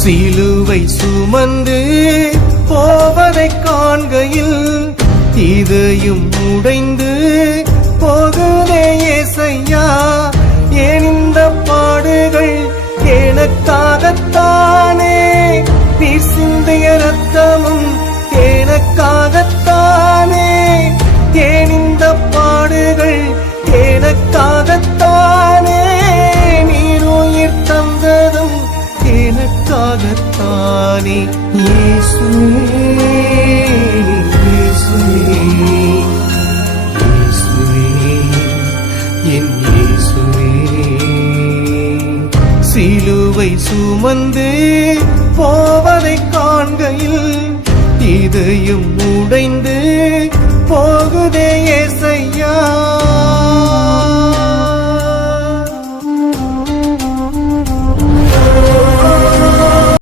சிலுவை சுமந்து போவதை காண்கையில் இதயம் உடைந்து போகுதே ஏசையா. ஏன் இந்த பாடுகள் எனக்காகத்தானே, நீ சிந்திய ரத்தமும் எனக்காகத்தானே. ஏன் இந்த பாடுகள் எனக்காகத்தானே, நீர் உயிர் தந்ததும் எனக்காகத்தானே. இயேசுவே இயேசுவே இயேசுவே என் இயேசுவே. சிலுவை சுமந்து போவதை காண்கையில் இதயம் உடைந்து